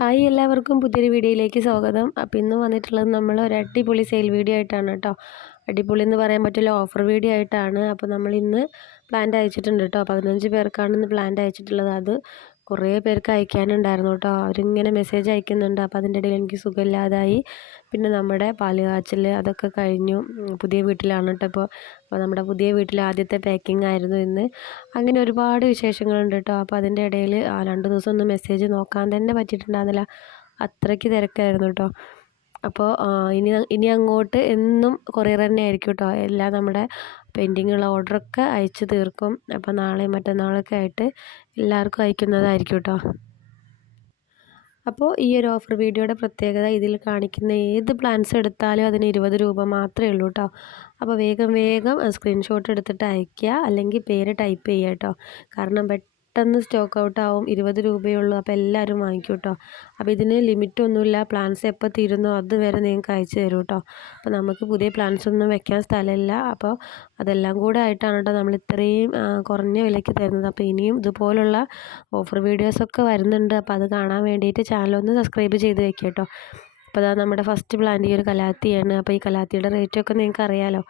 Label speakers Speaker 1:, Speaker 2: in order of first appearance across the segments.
Speaker 1: Hi എല്ലാവർക്കും പുതിയൊരു വീഡിയോയിലേക്ക് സ്വാഗതം. അപ്പോൾ ഇന്ന് വന്നിട്ടുള്ളത് നമ്മൾ ഒരു അടിപൊളി സെയിൽ വീഡിയോ ആയിട്ടാണ് കേട്ടോ. അടിപൊളി എന്ന് പറയാൻ പറ്റില്ല ഓഫർ വീഡിയോ ആയിട്ടാണ്. അപ്പോൾ നമ്മൾ ഇന്ന് പ്ലാന്റ് അയച്ചിട്ടുണ്ട് കേട്ടോ. പതിനഞ്ച് പേർക്കാണ് ഇന്ന് പ്ലാന്റ് അയച്ചിട്ടുള്ളത്. അത് കുറേ പേർക്ക് അയക്കാനുണ്ടായിരുന്നു കേട്ടോ അവരിങ്ങനെ മെസ്സേജ് അയക്കുന്നുണ്ട്. അപ്പോൾ അതിന്റെ ഇടയിൽ എനിക്ക് സുഖമില്ലാതായി. പിന്നെ നമ്മുടെ പാൽ കാച്ചൽ അതൊക്കെ കഴിഞ്ഞു. പുതിയ വീട്ടിലാണ് കേട്ടോ ഇപ്പോൾ അപ്പോൾ നമ്മുടെ പുതിയ വീട്ടിൽ ആദ്യത്തെ പാക്കിംഗ് ആയിരുന്നു ഇന്ന്. അങ്ങനെ ഒരുപാട് വിശേഷങ്ങളുണ്ട് കേട്ടോ. അപ്പോൾ അതിന്റെ ഇടയിൽ ആ രണ്ട് ദിവസം ഒന്ന് മെസ്സേജ് നോക്കാൻ തന്നെ പറ്റിയിട്ടുണ്ടായിരുന്നില്ല. അത്രയ്ക്ക് തിരക്കായിരുന്നു കേട്ടോ. അപ്പോൾ ഇനി ഇനി അങ്ങോട്ട് എന്നും കൊറിയർ തന്നെ ആയിരിക്കും കേട്ടോ എല്ലാ നമ്മുടെ പെൻഡിങ്ങുള്ള ഓർഡറൊക്കെ അയച്ചു തീർക്കും. അപ്പോൾ നാളെയും മറ്റന്നാളൊക്കെ ആയിട്ട് എല്ലാവർക്കും അയക്കുന്നതായിരിക്കും കേട്ടോ അപ്പോൾ ഈ ഒരു ഓഫർ വീഡിയോയുടെ പ്രത്യേകത ഇതിൽ കാണിക്കുന്ന ഏത് പ്ലാൻസ് എടുത്താലും അതിന് ഇരുപത് രൂപ മാത്രമേ ഉള്ളൂ കേട്ടോ അപ്പോൾ വേഗം വേഗം സ്ക്രീൻഷോട്ട് എടുത്തിട്ട് അയയ്ക്കുക. അല്ലെങ്കിൽ പേര് ടൈപ്പ് ചെയ്യുക കേട്ടോ കാരണം പെട്ടെന്ന് സ്റ്റോക്ക് ഔട്ട് ആവും ഇരുപത് രൂപയുള്ളൂ. അപ്പോൾ എല്ലാവരും വാങ്ങിക്കും കേട്ടോ അപ്പോൾ ഇതിന് ലിമിറ്റൊന്നുമില്ല. പ്ലാൻസ് എപ്പോൾ തീരുന്നോ അതുവരെ നിങ്ങൾക്ക് അയച്ചു തരും കേട്ടോ അപ്പോൾ നമുക്ക് പുതിയ പ്ലാൻസ് ഒന്നും വെക്കാൻ സ്ഥലമില്ല. അപ്പോൾ അതെല്ലാം കൂടെ ആയിട്ടാണ് കേട്ടോ നമ്മൾ ഇത്രയും കുറഞ്ഞ വിലയ്ക്ക് തരുന്നത്. അപ്പോൾ ഇനിയും ഇതുപോലുള്ള ഓഫർ വീഡിയോസൊക്കെ വരുന്നുണ്ട്. അപ്പോൾ അത് കാണാൻ വേണ്ടിയിട്ട് ചാനലൊന്ന് സബ്സ്ക്രൈബ് ചെയ്ത് വെക്കുക കേട്ടോ അപ്പോൾ അതാ നമ്മുടെ ഫസ്റ്റ് പ്ലാന്റ് ഈ ഒരു കലാത്തിയാണ്. അപ്പോൾ ഈ കലാത്തിയുടെ റേറ്റൊക്കെ നിങ്ങൾക്ക് അറിയാമല്ലോ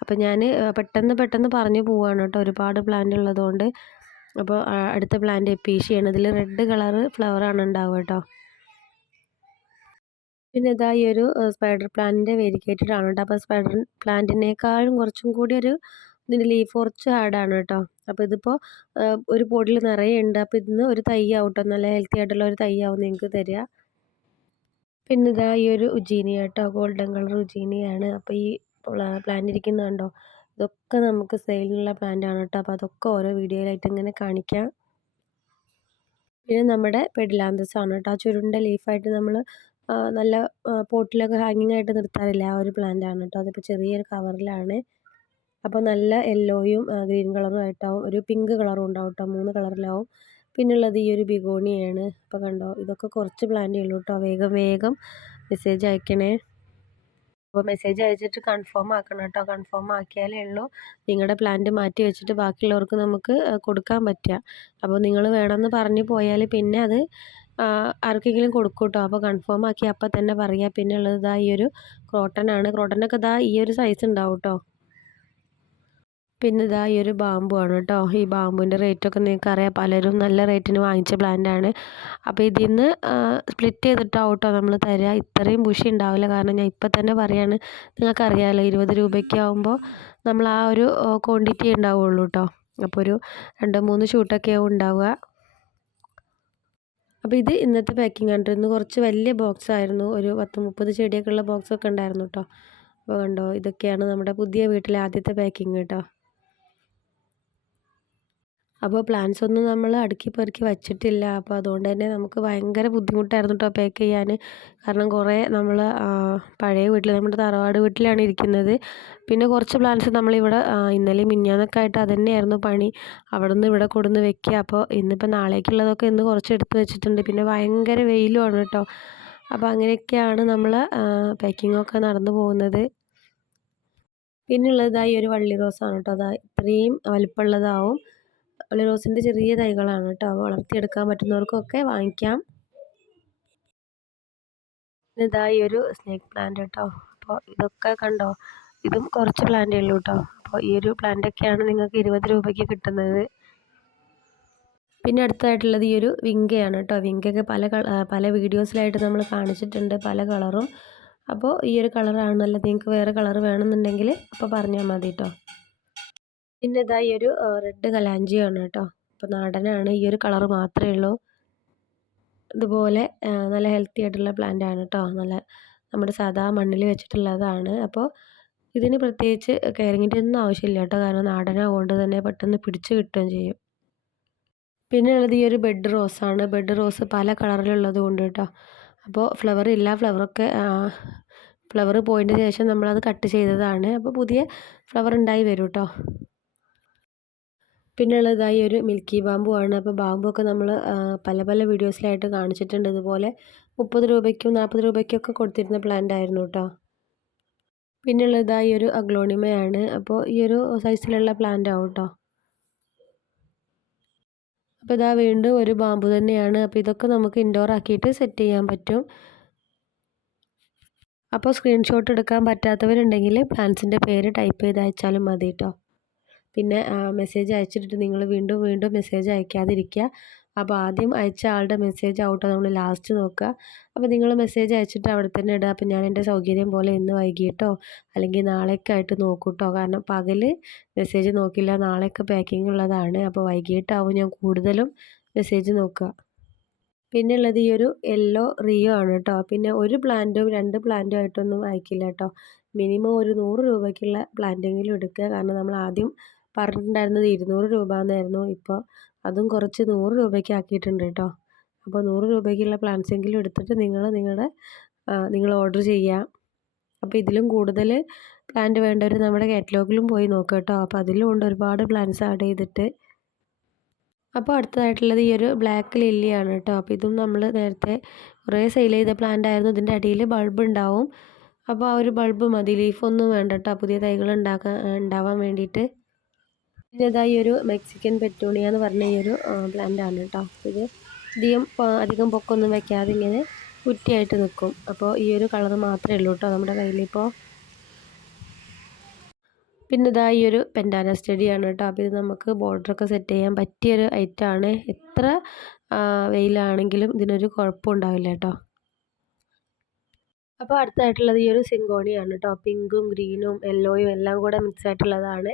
Speaker 1: അപ്പോൾ ഞാൻ പെട്ടെന്ന് പെട്ടെന്ന് പറഞ്ഞു പോവുകയാണ് കേട്ടോ ഒരുപാട് പ്ലാന്റ് ഉള്ളതുകൊണ്ട് അപ്പോൾ അടുത്ത പ്ലാന്റ് എപ്പീഷ്യയാണ് ഇതിൽ റെഡ് കളറ് ഫ്ലവറാണ് ഉണ്ടാവുക കേട്ടോ പിന്നെ ഇതാ ഈ ഒരു സ്പൈഡർ പ്ലാന്റിന്റെ വേരിക്കേറ്റഡ് ആണ് കേട്ടോ അപ്പോൾ സ്പൈഡർ പ്ലാന്റിനേക്കാളും കുറച്ചും കൂടി ഒരു ഇതിന്റെ ലീഫ് കുറച്ച് ഹാർഡാണ് കേട്ടോ അപ്പോൾ ഇതിപ്പോൾ ഒരു പൊടിയിൽ നിറയെ ഉണ്ട്. അപ്പോൾ ഇതിന്ന് ഒരു തൈ കേട്ടോ നല്ല ഹെൽത്തി ആയിട്ടുള്ള ഒരു തൈ ആവും നിങ്ങൾക്ക് തരിക പിന്നെ ഇതാ ഈ ഒരു ഉജീനിയ കേട്ടോ ഗോൾഡൻ കളർ ഉജീനിയാണ്. അപ്പോൾ ഈ പ്ലാന്റ് ഇരിക്കുന്നത് കണ്ടോ? ഇതൊക്കെ നമുക്ക് സെയിലിനുള്ള പ്ലാന്റാണ് കേട്ടോ. അപ്പോൾ അതൊക്കെ ഓരോ വീഡിയോയിലായിട്ട് ഇങ്ങനെ കാണിക്കാം. പിന്നെ നമ്മുടെ പെഡിലാന്തസ് ആണ് കേട്ടോ. ആ ചുരുണ്ട ലീഫായിട്ട് നമ്മൾ നല്ല പോട്ടിലൊക്കെ ഹാങ്ങിങ് ആയിട്ട് നിർത്താറില്ല ആ ഒരു പ്ലാന്റ് ആണ് കേട്ടോ. അതിപ്പോൾ ചെറിയൊരു കവറിലാണ്. അപ്പോൾ നല്ല യെല്ലോയും ഗ്രീൻ കളറും ആയിട്ടാവും. ഒരു പിങ്ക് കളറും ഉണ്ടാവും കേട്ടോ. മൂന്ന് കളറിലാവും. പിന്നുള്ളത് ഈ ഒരു ബിഗോണിയാണ് അപ്പോൾ കണ്ടോ ഇതൊക്കെ കുറച്ച് പ്ലാന്റേ ഉള്ളൂ കേട്ടോ. വേഗം വേഗം മെസ്സേജ് അയക്കണേ. അപ്പോൾ മെസ്സേജ് അയച്ചിട്ട് കൺഫേം ആക്കണം കേട്ടോ. കൺഫേം ആക്കിയാലേ ഉള്ളൂ. നിങ്ങളുടെ പ്ലാന്റ് മാറ്റി വെച്ചിട്ട് ബാക്കിയുള്ളവർക്ക് നമുക്ക് കൊടുക്കാൻ പറ്റുക. അപ്പോൾ നിങ്ങൾ വേണമെന്ന് പറഞ്ഞ് പോയാൽ പിന്നെ അത് ആർക്കെങ്കിലും കൊടുക്കും കേട്ടോ. അപ്പോൾ കൺഫേം ആക്കി അപ്പം തന്നെ പറയുക പിന്നെ ഉള്ളത് ഇതാ ഈ ഒരു ക്രോട്ടനാണ്. ക്രോട്ടനൊക്കെ ഇതാ ഈ ഒരു സൈസ് ഉണ്ടാവും കേട്ടോ. പിന്നെ ഇതാ ഈ ഒരു ബാമ്പു ആണ് കേട്ടോ. ഈ ബാമ്പുവിന്റെ റേറ്റൊക്കെ നിങ്ങൾക്ക് അറിയാം പലരും നല്ല റേറ്റിന് വാങ്ങിച്ച പ്ലാന്റാണ് അപ്പോൾ ഇതിൽ നിന്ന് സ്പ്ലിറ്റ് ചെയ്തിട്ടാവും കേട്ടോ നമ്മൾ തരിക ഇത്രയും ബുഷി ഉണ്ടാവില്ല. കാരണം ഞാൻ ഇപ്പം തന്നെ പറയാണ് നിങ്ങൾക്കറിയാമല്ലോ ഇരുപത് രൂപയ്ക്ക് ആകുമ്പോൾ നമ്മൾ ആ ഒരു ക്വാണ്ടിറ്റി ഉണ്ടാവുള്ളൂ കേട്ടോ. അപ്പോൾ ഒരു രണ്ട് മൂന്ന് ഷൂട്ടൊക്കെ ആവും ഉണ്ടാവുക. അപ്പോൾ ഇത് ഇന്നത്തെ പാക്കിംഗ് ആണ് ഇന്ന് കുറച്ച് വലിയ ബോക്സ് ആയിരുന്നു. ഒരു പത്ത് മുപ്പത് ചെടിയൊക്കെ ഉള്ള ബോക്സൊക്കെ ഉണ്ടായിരുന്നു കേട്ടോ. അപ്പോൾ കണ്ടോ ഇതൊക്കെയാണ് നമ്മുടെ പുതിയ വീട്ടിലെ ആദ്യത്തെ പാക്കിംഗ് കേട്ടോ. അപ്പോൾ പ്ലാൻസ് ഒന്നും നമ്മൾ അടുക്കി പെറുക്കി വച്ചിട്ടില്ല. അപ്പോൾ അതുകൊണ്ട് തന്നെ നമുക്ക് ഭയങ്കര ബുദ്ധിമുട്ടായിരുന്നു കേട്ടോ പാക്ക് ചെയ്യാൻ. കാരണം കുറേ നമ്മൾ പഴയ വീട്ടിൽ നമ്മുടെ തറവാട് വീട്ടിലാണ് ഇരിക്കുന്നത്. പിന്നെ കുറച്ച് പ്ലാൻസ് നമ്മളിവിടെ ഇന്നലെ മിഞ്ഞാന്നൊക്കെ ആയിട്ട് തന്നെയായിരുന്നു പണി. അവിടെ നിന്ന് ഇവിടെ കൊടുന്ന് വെക്കുക അപ്പോൾ ഇന്നിപ്പോൾ നാളേക്കുള്ളതൊക്കെ ഇന്ന് കുറച്ച് എടുത്ത് വെച്ചിട്ടുണ്ട്. പിന്നെ ഭയങ്കര വെയിലുമാണ് കേട്ടോ അപ്പോൾ അങ്ങനെയൊക്കെയാണ് നമ്മൾ പാക്കിങ്ങൊക്കെ നടന്നു പോകുന്നത്. പിന്നുള്ളതായി ഒരു വള്ളി റോസാണ് കേട്ടോ അതാ ഇത്രയും വലിപ്പമുള്ളതാവും. റോസിന്റെ ചെറിയ തൈകളാണ് കേട്ടോ. വളർത്തിയെടുക്കാൻ പറ്റുന്നവർക്കൊക്കെ വാങ്ങിക്കാം. ഇതാ ഈ ഒരു സ്നേക്ക് പ്ലാന്റ് കേട്ടോ. അപ്പോൾ ഇതൊക്കെ കണ്ടോ? ഇതും കുറച്ച് പ്ലാന്റേ ഉള്ളൂ കേട്ടോ. അപ്പോൾ ഈ ഒരു പ്ലാന്റൊക്കെയാണ് നിങ്ങൾക്ക് ഇരുപത് രൂപയ്ക്ക് കിട്ടുന്നത്. പിന്നെ അടുത്തായിട്ടുള്ളത് ഈ ഒരു വിങ്കയാണ് കേട്ടോ. വിങ്കയൊക്കെ പല പല വീഡിയോസിലായിട്ട് നമ്മൾ കാണിച്ചിട്ടുണ്ട്. പല കളറും. അപ്പോൾ ഈ ഒരു കളറാണ് നിങ്ങൾക്ക് വേറെ കളർ വേണമെന്നുണ്ടെങ്കിൽ അപ്പോൾ പറഞ്ഞാൽ മതി കേട്ടോ. പിന്നെ ഇതാ ഈ ഒരു റെഡ് കലാഞ്ചിയാണ് കേട്ടോ. അപ്പോൾ നാടനാണ്. ഈ ഒരു കളറ് മാത്രമേ ഉള്ളൂ. ഇതുപോലെ നല്ല ഹെൽത്തി ആയിട്ടുള്ള പ്ലാന്റ് ആണ് കേട്ടോ. നല്ല നമ്മുടെ സാധാ മണ്ണിൽ വെച്ചിട്ടുള്ളതാണ്. അപ്പോൾ ഇതിന് പ്രത്യേകിച്ച് കെയറിങ്ങിന്റെ ഒന്നും ആവശ്യമില്ല കേട്ടോ. കാരണം നാടനാകൊണ്ട് തന്നെ പെട്ടെന്ന് പിടിച്ചു കിട്ടുകയും ചെയ്യും. പിന്നെ ഉള്ളത് ഈ ഒരു ബെഡ് റോസാണ് ബെഡ് റോസ് പല കളറിലുള്ളത് കൊണ്ട് കേട്ടോ. അപ്പോൾ ഫ്ലവർ ഇല്ല. ഫ്ലവറൊക്കെ ഫ്ലവർ പോയതിന് ശേഷം നമ്മളത് കട്ട് ചെയ്തതാണ്. അപ്പോൾ പുതിയ ഫ്ലവർ ഉണ്ടായി വരും കേട്ടോ. പിന്നെ ഉള്ളതായി ഒരു മിൽക്കി ബാമ്പു ആണ്. അപ്പോൾ ബാമ്പു ഒക്കെ നമ്മൾ പല പല വീഡിയോസിലായിട്ട് കാണിച്ചിട്ടുണ്ട്. ഇതുപോലെ മുപ്പത് രൂപയ്ക്കും നാൽപ്പത് രൂപയ്ക്കൊക്കെ കൊടുത്തിരുന്ന പ്ലാന്റ് ആയിരുന്നു കേട്ടോ പിന്നെ ഉള്ളതായി ഒരു അഗ്ലോണിമയാണ്. അപ്പോൾ ഈ ഒരു സൈസിലുള്ള പ്ലാന്റ് ആവും കേട്ടോ അപ്പോൾ ഇതാ വീണ്ടും ഒരു ബാമ്പു തന്നെയാണ്. അപ്പോൾ ഇതൊക്കെ നമുക്ക് ഇൻഡോർ ആക്കിയിട്ട് സെറ്റ് ചെയ്യാൻ പറ്റും. അപ്പോൾ സ്ക്രീൻഷോട്ട് എടുക്കാൻ പറ്റാത്തവരുണ്ടെങ്കിൽ പ്ലാൻസിന്റെ പേര് ടൈപ്പ് ചെയ്ത് അയച്ചാലും മതി കേട്ടോ പിന്നെ മെസ്സേജ് അയച്ചിട്ട് നിങ്ങൾ വീണ്ടും വീണ്ടും മെസ്സേജ് അയക്കാതിരിക്കുക അപ്പോൾ ആദ്യം അയച്ച ആളുടെ മെസ്സേജ് ആവട്ടെ നമ്മൾ ലാസ്റ്റ് നോക്കുക അപ്പോൾ നിങ്ങൾ മെസ്സേജ് അയച്ചിട്ട് അവിടെ തന്നെ ഇടുക അപ്പോൾ ഞാൻ എന്റെ സൗകര്യം പോലെ ഇന്ന് വൈകിട്ടോ? അല്ലെങ്കിൽ നാളേക്ക് ആയിട്ട് നോക്കൂട്ടോ? കാരണം പകൽ മെസ്സേജ് നോക്കില്ല. നാളെയൊക്കെ പാക്കിംഗ് ഉള്ളതാണ്. അപ്പോൾ വൈകിട്ടാവും ഞാൻ കൂടുതലും മെസ്സേജ് നോക്കുക പിന്നെ ഉള്ളത് ഈ ഒരു യെല്ലോ റിയോ ആണ് കേട്ടോ പിന്നെ ഒരു പ്ലാന്റും രണ്ട് പ്ലാന്റും ആയിട്ടൊന്നും അയക്കില്ല കേട്ടോ മിനിമം ഒരു നൂറ് രൂപയ്ക്കുള്ള പ്ലാന്റെങ്കിലും എടുക്കുക കാരണം നമ്മൾ ആദ്യം പറഞ്ഞിട്ടുണ്ടായിരുന്നത് ഇരുന്നൂറ് രൂപ എന്നായിരുന്നു ഇപ്പോൾ അതും കുറച്ച് നൂറ് രൂപയ്ക്ക് ആക്കിയിട്ടുണ്ട് കേട്ടോ. അപ്പോൾ നൂറ് രൂപയ്ക്കുള്ള പ്ലാൻസ് എങ്കിലും എടുത്തിട്ട് നിങ്ങൾ നിങ്ങളുടെ നിങ്ങൾ ഓർഡർ ചെയ്യുക അപ്പോൾ ഇതിലും കൂടുതൽ പ്ലാന്റ് വേണ്ടവർ നമ്മുടെ കാറ്റലോഗിലും പോയി നോക്കുക കേട്ടോ. അപ്പോൾ അതിലും ഉണ്ട് ഒരുപാട് പ്ലാൻസ് ആഡ് ചെയ്തിട്ട്. അപ്പോൾ അടുത്തതായിട്ടുള്ളത് ഈ ഒരു ബ്ലാക്ക് ലില്ലിയാണ് കേട്ടോ. അപ്പോൾ ഇതും നമ്മൾ നേരത്തെ കുറേ സെയിൽ ചെയ്ത പ്ലാന്റ് ആയിരുന്നു. ഇതിന്റെ അടിയിൽ ബൾബ് ഉണ്ടാവും. അപ്പോൾ ആ ഒരു ബൾബ് മതി. ലീഫൊന്നും വേണ്ട കേട്ടോ. പുതിയ തൈകൾ ഉണ്ടാക്കാൻ ഉണ്ടാവാൻ വേണ്ടിയിട്ട്. ഇതാ ഒരു മെക്സിക്കൻ പെറ്റൂണിയ എന്ന് പറഞ്ഞ ഈ ഒരു പ്ലാന്റ് ആണ് കേട്ടോ ഇത് അധികം അധികം പൊക്കൊന്നും വെക്കാതെ ഇങ്ങനെ കുറ്റിയായിട്ട് നിൽക്കും അപ്പോൾ ഈ ഒരു കളർ മാത്രമേ ഉള്ളൂ കേട്ടോ നമ്മുടെ കയ്യിലിപ്പോൾ പിന്നെ ഇതാ ഈ ഒരു പെൻഡാന സ്റ്റഡിയാണ് കേട്ടോ അപ്പോൾ ഇത് നമുക്ക് ബോർഡറൊക്കെ സെറ്റ് ചെയ്യാൻ പറ്റിയൊരു ഐറ്റമാണ് എത്ര വെയിലാണെങ്കിലും ഇതിനൊരു കുഴപ്പം ഉണ്ടാവില്ല കേട്ടോ അപ്പോൾ അടുത്തായിട്ടുള്ളത് ഈ ഒരു സിങ്കോണിയാണ് കേട്ടോ പിങ്കും ഗ്രീനും യെല്ലോയും എല്ലാം കൂടെ മിക്സ് ആയിട്ടുള്ളതാണ്.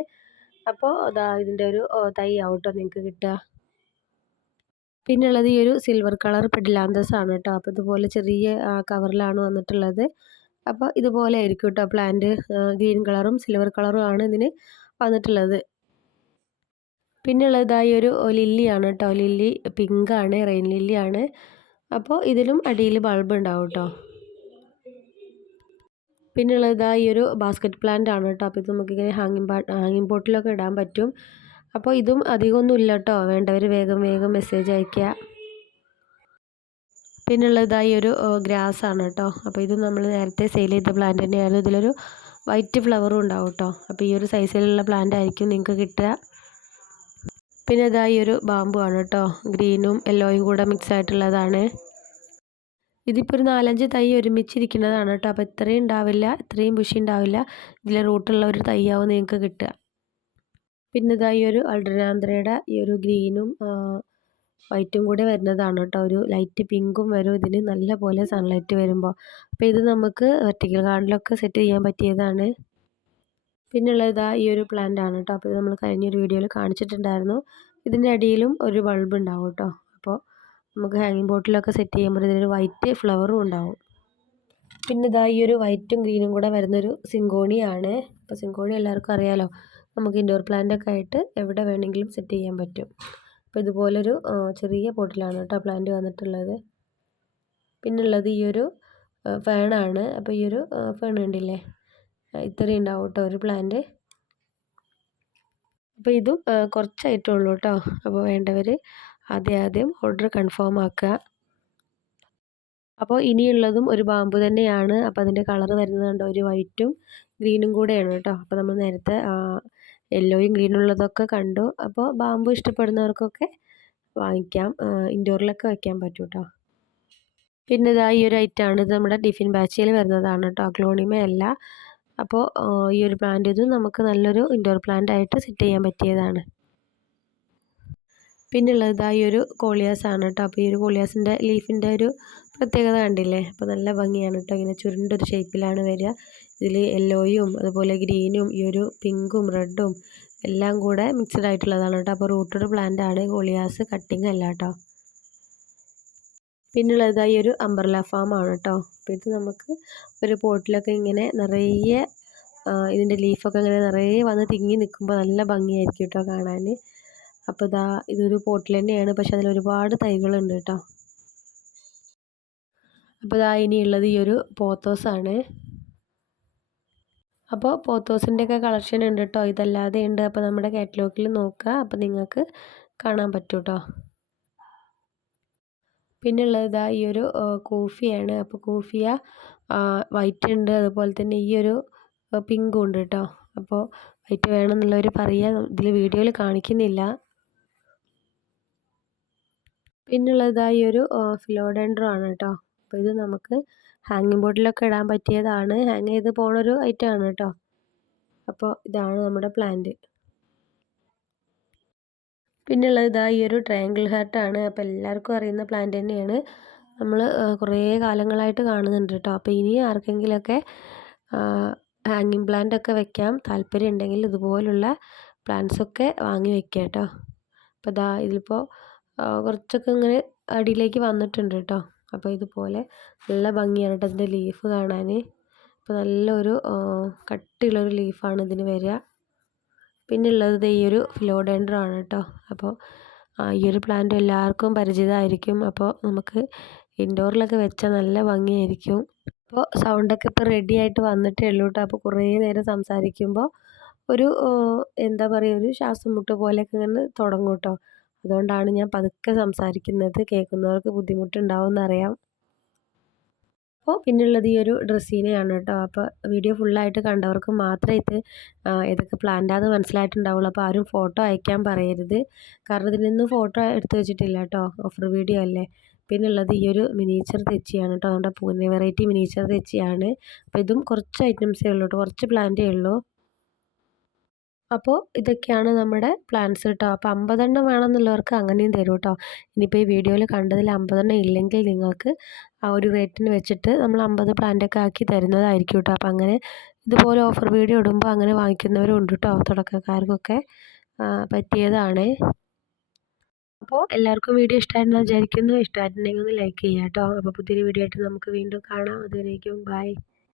Speaker 1: അപ്പോൾ അതാ ഇതിന്റെ ഒരു തൈ ആവട്ടോ നിങ്ങൾക്ക് കിട്ടുക പിന്നെ ഉള്ളത് ഈ ഒരു സിൽവർ കളർ പെഡിലാന്തസ് ആണ് കേട്ടോ അപ്പോൾ ഇതുപോലെ ചെറിയ കവറിലാണ് വന്നിട്ടുള്ളത്. അപ്പോൾ ഇതുപോലെ ആയിരിക്കും കേട്ടോ പ്ലാന്റ് ഗ്രീൻ കളറും സിൽവർ കളറും ആണ് ഇതിന് വന്നിട്ടുള്ളത്. പിന്നെ ഉള്ളതായി ഒരു ലില്ലിയാണ് കേട്ടോ ലില്ലി പിങ്കാണ് റെയിൻ ലില്ലിയാണ് അപ്പോൾ ഇതിലും അടിയിൽ ബൾബ് ഉണ്ടാവും കേട്ടോ പിന്നെ ഉള്ളത് ഈ ഒരു ബാസ്ക്കറ്റ് പ്ലാന്റ് ആണ് കേട്ടോ. അപ്പോൾ ഇത് നമുക്കിങ്ങനെ ഹാങ്ങിങ് ഹാങ്ങിങ് പോട്ടിലൊക്കെ ഇടാൻ പറ്റും. അപ്പോൾ ഇതും അധികമൊന്നും ഇല്ല കേട്ടോ. വേണ്ടവർ വേഗം വേഗം മെസ്സേജ് അയയ്ക്കുക. പിന്നെ ഉള്ളത് ഈ ഒരു ഗ്രാസ് ആണ് കേട്ടോ. അപ്പോൾ ഇത് നമ്മൾ നേരത്തെ സെയിൽ ചെയ്ത പ്ലാന്റ് തന്നെയായിരുന്നു. ഇതിലൊരു വൈറ്റ് ഫ്ലവറും ഉണ്ടാവും കേട്ടോ. അപ്പോൾ ഈ ഒരു സൈസിലുള്ള പ്ലാന്റ് ആയിരിക്കും നിങ്ങൾക്ക് കിട്ടുക. പിന്നെ ഇതാ ഈ ഒരു ബാമ്പു ആണ് കേട്ടോ. ഗ്രീനും യെല്ലോയും കൂടെ മിക്സ് ആയിട്ടുള്ളതാണ്. ഇതിപ്പോൾ ഒരു നാലഞ്ച് തൈ ഒരുമിച്ചിരിക്കുന്നതാണ് കേട്ടോ അപ്പോൾ ഇത്രയും ഉണ്ടാവില്ല ഇത്രയും ബുഷി ഉണ്ടാവില്ല. ഇതിലെ റൂട്ടുള്ള ഒരു തൈയാവും നിങ്ങൾക്ക് കിട്ടുക. പിന്നെ ഇതാ ഈ ഒരു അൾഡ്രനാന്ത്രയുടെ ഈ ഒരു ഗ്രീനും വൈറ്റും കൂടെ വരുന്നതാണ് കേട്ടോ ഒരു ലൈറ്റ് പിങ്കും വരും ഇതിന്. നല്ല പോലെ സൺലൈറ്റ് വരുമ്പോൾ അപ്പോൾ ഇത് നമുക്ക് വെർട്ടിക്കൽ ഗാർഡനിലൊക്കെ സെറ്റ് ചെയ്യാൻ പറ്റിയതാണ്. പിന്നെയുള്ളത് ഇതാ ഈ ഒരു പ്ലാന്റ് ആണ് കേട്ടോ അപ്പോൾ ഇത് നമ്മൾ കഴിഞ്ഞൊരു വീഡിയോയിൽ കാണിച്ചിട്ടുണ്ടായിരുന്നു. ഇതിന്റെ അടിയിലും ഒരു ബൾബ് ഉണ്ടാവും കേട്ടോ നമുക്ക് ഹാങ്ങിങ് ബോട്ടിലൊക്കെ സെറ്റ് ചെയ്യുമ്പോൾ ഇതിനൊരു വൈറ്റ് ഫ്ലവറും ഉണ്ടാവും. പിന്നെ ഇതാ ഈ ഒരു വൈറ്റും ഗ്രീനും കൂടെ വരുന്നൊരു സിങ്കോണിയാണ്. അപ്പോൾ സിങ്കോണി എല്ലാവർക്കും അറിയാലോ നമുക്ക് ഇൻഡോർ പ്ലാന്റൊക്കെ ആയിട്ട് എവിടെ വേണമെങ്കിലും സെറ്റ് ചെയ്യാൻ പറ്റും. അപ്പോൾ ഇതുപോലൊരു ചെറിയ പോട്ടിലാണ് കേട്ടോ പ്ലാന്റ് വന്നിട്ടുള്ളത്. പിന്നുള്ളത് ഈ ഒരു ഫേണാണ് അപ്പോൾ ഈ ഒരു ഫേൺ കണ്ടില്ലേ ഇത്രയും ഉണ്ടാവും കേട്ടോ ഒരു പ്ലാന്റ് അപ്പോൾ ഇതും കുറച്ചായിട്ടുള്ളൂ കേട്ടോ. അപ്പോൾ വേണ്ടവർ ആദ്യം ആദ്യം ഓർഡർ കൺഫേം ആക്കുക അപ്പോൾ ഇനിയുള്ളതും ഒരു ബാമ്പു തന്നെയാണ്. അപ്പോൾ അതിന്റെ കളർ വരുന്നത് കണ്ടോ? ഒരു വൈറ്റും ഗ്രീനും കൂടെയാണ് കേട്ടോ. അപ്പോൾ നമ്മൾ നേരത്തെ യെല്ലോയും ഗ്രീനും ഉള്ളതൊക്കെ കണ്ടു. അപ്പോൾ ബാമ്പു ഇഷ്ടപ്പെടുന്നവർക്കൊക്കെ വാങ്ങിക്കാം. ഇൻഡോറിലൊക്കെ വയ്ക്കാൻ പറ്റും കേട്ടോ പിന്നെ ഇതാ ഈ ഒരു ഐറ്റമാണ് ഇത് നമ്മുടെ ടിഫിൻ ബാച്ചിൽ വരുന്നതാണ് കേട്ടോ അഗ്ലോണിമ അല്ല അപ്പോൾ ഈ ഒരു പ്ലാന്റ് ഇതും നമുക്ക് നല്ലൊരു ഇൻഡോർ പ്ലാന്റ് ആയിട്ട് സെറ്റ് ചെയ്യാൻ പറ്റിയതാണ്. പിന്നെ ഉള്ളത് ഈ ഒരു കോളിയാസാണ് കേട്ടോ. അപ്പോൾ ഈ ഒരു കോളിയാസിന്റെ ലീഫിന്റെ ഒരു പ്രത്യേകത കണ്ടില്ലേ? അപ്പോൾ നല്ല ഭംഗിയാണ് കേട്ടോ. ഇങ്ങനെ ചുരുണ്ടൊരു ഷേപ്പിലാണ് വരിക. ഇതിൽ യെല്ലോയും അതുപോലെ ഗ്രീനും ഈ ഒരു പിങ്കും റെഡും എല്ലാം കൂടെ മിക്സഡ് ആയിട്ടുള്ളതാണ് കേട്ടോ. അപ്പോൾ റൂട്ടഡ് പ്ലാന്റ് ആണ് കോളിയാസ് കട്ടിങ് അല്ല കേട്ടോ. പിന്നുള്ളത് ഈ ഒരു അംബർല ഫാം ആണ് കേട്ടോ. അപ്പോൾ ഇത് നമുക്ക് ഒരു പോട്ടിലൊക്കെ ഇങ്ങനെ നിറയെ ഇതിന്റെ ലീഫൊക്കെ ഇങ്ങനെ നിറയെ വന്ന് തിങ്ങി നിൽക്കുമ്പോൾ നല്ല ഭംഗിയായിരിക്കും കേട്ടോ കാണാൻ. അപ്പോൾ ഇതാ ഇതൊരു പോട്ടിൽ തന്നെയാണ്. പക്ഷെ അതിൽ ഒരുപാട് തൈകളുണ്ട് കേട്ടോ. അപ്പോൾ ഇതാ ഇനിയുള്ളത് ഈ ഒരു പോത്തോസാണ്. അപ്പോൾ പോത്തോസിന്റെയൊക്കെ കളക്ഷൻ ഉണ്ട് കേട്ടോ. ഇതല്ലാതെ ഉണ്ട്. അപ്പോൾ നമ്മുടെ കാറ്റലോഗിൽ നോക്കുക. അപ്പോൾ നിങ്ങൾക്ക് കാണാൻ പറ്റും കേട്ടോ. പിന്നെ ഉള്ളത് ഇതാ ഈ ഒരു കോഫിയാണ്. അപ്പോൾ കോഫിയ വൈറ്റ് ഉണ്ട്. അതുപോലെ തന്നെ ഈ ഒരു പിങ്കും ഉണ്ട് കേട്ടോ. അപ്പോൾ വൈറ്റ് വേണമെന്നുള്ളവർ പറയുക ഇതിൽ വീഡിയോയിൽ കാണിക്കുന്നില്ല. പിന്നുള്ളത് ഇതാ ഈ ഒരു ഫിലോഡെൻഡ്രോ ആണ് കേട്ടോ അപ്പോൾ ഇത് നമുക്ക് ഹാങ്ങിങ് ബോർഡിലൊക്കെ ഇടാൻ പറ്റിയതാണ്. ഹാങ് ചെയ്ത് പോണൊരു ആണ് കേട്ടോ അപ്പോൾ ഇതാണ് നമ്മുടെ പ്ലാന്റ് പിന്നുള്ളത് ഇതാ ഈ ഒരു ട്രയാങ്കിൾ ഹാർട്ടാണ് അപ്പോൾ എല്ലാവർക്കും അറിയുന്ന പ്ലാന്റ് തന്നെയാണ്. നമ്മൾ കുറേ കാലങ്ങളായിട്ട് കാണുന്നുണ്ട് കേട്ടോ അപ്പോൾ ഇനി ആർക്കെങ്കിലുമൊക്കെ ഹാങ്ങിങ് പ്ലാന്റ് ഒക്കെ വെക്കാം. താല്പര്യം ഉണ്ടെങ്കിൽ ഇതുപോലുള്ള പ്ലാന്റ്സൊക്കെ വാങ്ങി വെക്കാം കേട്ടോ അപ്പോൾ ഇതാ ഇതിലിപ്പോൾ കുറച്ചൊക്കെ ഇങ്ങനെ അടിയിലേക്ക് വന്നിട്ടുണ്ട് കേട്ടോ അപ്പോൾ ഇതുപോലെ നല്ല ഭംഗിയാണ് കേട്ടോ ഇതിന്റെ ലീഫ് കാണാൻ അപ്പോൾ നല്ലൊരു കട്ടിയുള്ളൊരു ലീഫാണ് ഇതിന് വരിക. പിന്നെ ഉള്ളത് ഈ ഒരു ഫിലോഡെൻഡ്രോ ആണ് കേട്ടോ അപ്പോൾ ഈ ഒരു പ്ലാന്റ് എല്ലാവർക്കും പരിചിതമായിരിക്കും. അപ്പോൾ നമുക്ക് ഇൻഡോറിലൊക്കെ വെച്ചാൽ നല്ല ഭംഗിയായിരിക്കും. അപ്പോൾ സൗണ്ടൊക്കെ ഇപ്പോൾ റെഡി ആയിട്ട് വന്നിട്ടേ ഉള്ളൂ കേട്ടോ അപ്പോൾ കുറേ നേരം സംസാരിക്കുമ്പോൾ ഒരു എന്താ പറയുക ഒരു ശ്വാസം മുട്ട് പോലെയൊക്കെ ഇങ്ങനെ തുടങ്ങും കേട്ടോ അതുകൊണ്ടാണ് ഞാൻ പതുക്കെ സംസാരിക്കുന്നത്. കേൾക്കുന്നവർക്ക് ബുദ്ധിമുട്ടുണ്ടാവും എന്നറിയാം അപ്പോൾ പിന്നുള്ളത് ഈ ഒരു ഡ്രസ്സീനെയാണ് കേട്ടോ. അപ്പോൾ വീഡിയോ ഫുള്ളായിട്ട് കണ്ടവർക്ക് മാത്രമേ ഇത് ഏതൊക്കെ പ്ലാന്റാന്ന് മനസ്സിലായിട്ടുണ്ടാവുള്ളൂ. അപ്പോൾ ആരും ഫോട്ടോ അയക്കാൻ പറയരുത്. കാരണം ഇതിനൊന്നും ഫോട്ടോ എടുത്തു വെച്ചിട്ടില്ല കേട്ടോ. ഓഫർ വീഡിയോ അല്ലേ? പിന്നെ ഉള്ളത് ഈ ഒരു മിനിയേച്ചർ തെച്ചിയാണ് കേട്ടോ. നമ്മുടെ പൂനെ വെറൈറ്റി മിനിയേച്ചർ തെച്ചിയാണ്. അപ്പോൾ ഇതും കുറച്ച് ഐറ്റംസേ ഉള്ളൂ കേട്ടോ. കുറച്ച് പ്ലാന്റേ ഉള്ളൂ. അപ്പോൾ ഇതൊക്കെയാണ് നമ്മുടെ പ്ലാൻസ് കേട്ടോ അപ്പോൾ അമ്പതെണ്ണം വേണമെന്നുള്ളവർക്ക് അങ്ങനെയും തരും കേട്ടോ ഇനിയിപ്പോൾ ഈ വീഡിയോയിൽ കണ്ടതിൽ അമ്പതെണ്ണം ഇല്ലെങ്കിൽ നിങ്ങൾക്ക് ആ ഒരു റേറ്റിന് വെച്ചിട്ട് നമ്മൾ അമ്പത് പ്ലാന്റൊക്കെ ആക്കി തരുന്നതായിരിക്കും കേട്ടോ അപ്പോൾ അങ്ങനെ ഇതുപോലെ ഓഫർ വീഡിയോ ഇടുമ്പോൾ അങ്ങനെ വാങ്ങിക്കുന്നവരും ഉണ്ട് കേട്ടോ തുടക്കക്കാർക്കൊക്കെ. പറ്റിയതാണ്. അപ്പോൾ എല്ലാവർക്കും വീഡിയോ ഇഷ്ടമായിരുന്നു വിചാരിക്കുന്നു. ഇഷ്ടമായിട്ടുണ്ടെങ്കിൽ ഒന്ന് ലൈക്ക് ചെയ്യാം കേട്ടോ അപ്പോൾ പുതിയൊരു വീഡിയോ ആയിട്ട് നമുക്ക് വീണ്ടും കാണാം. അതുവരേക്കും ബൈ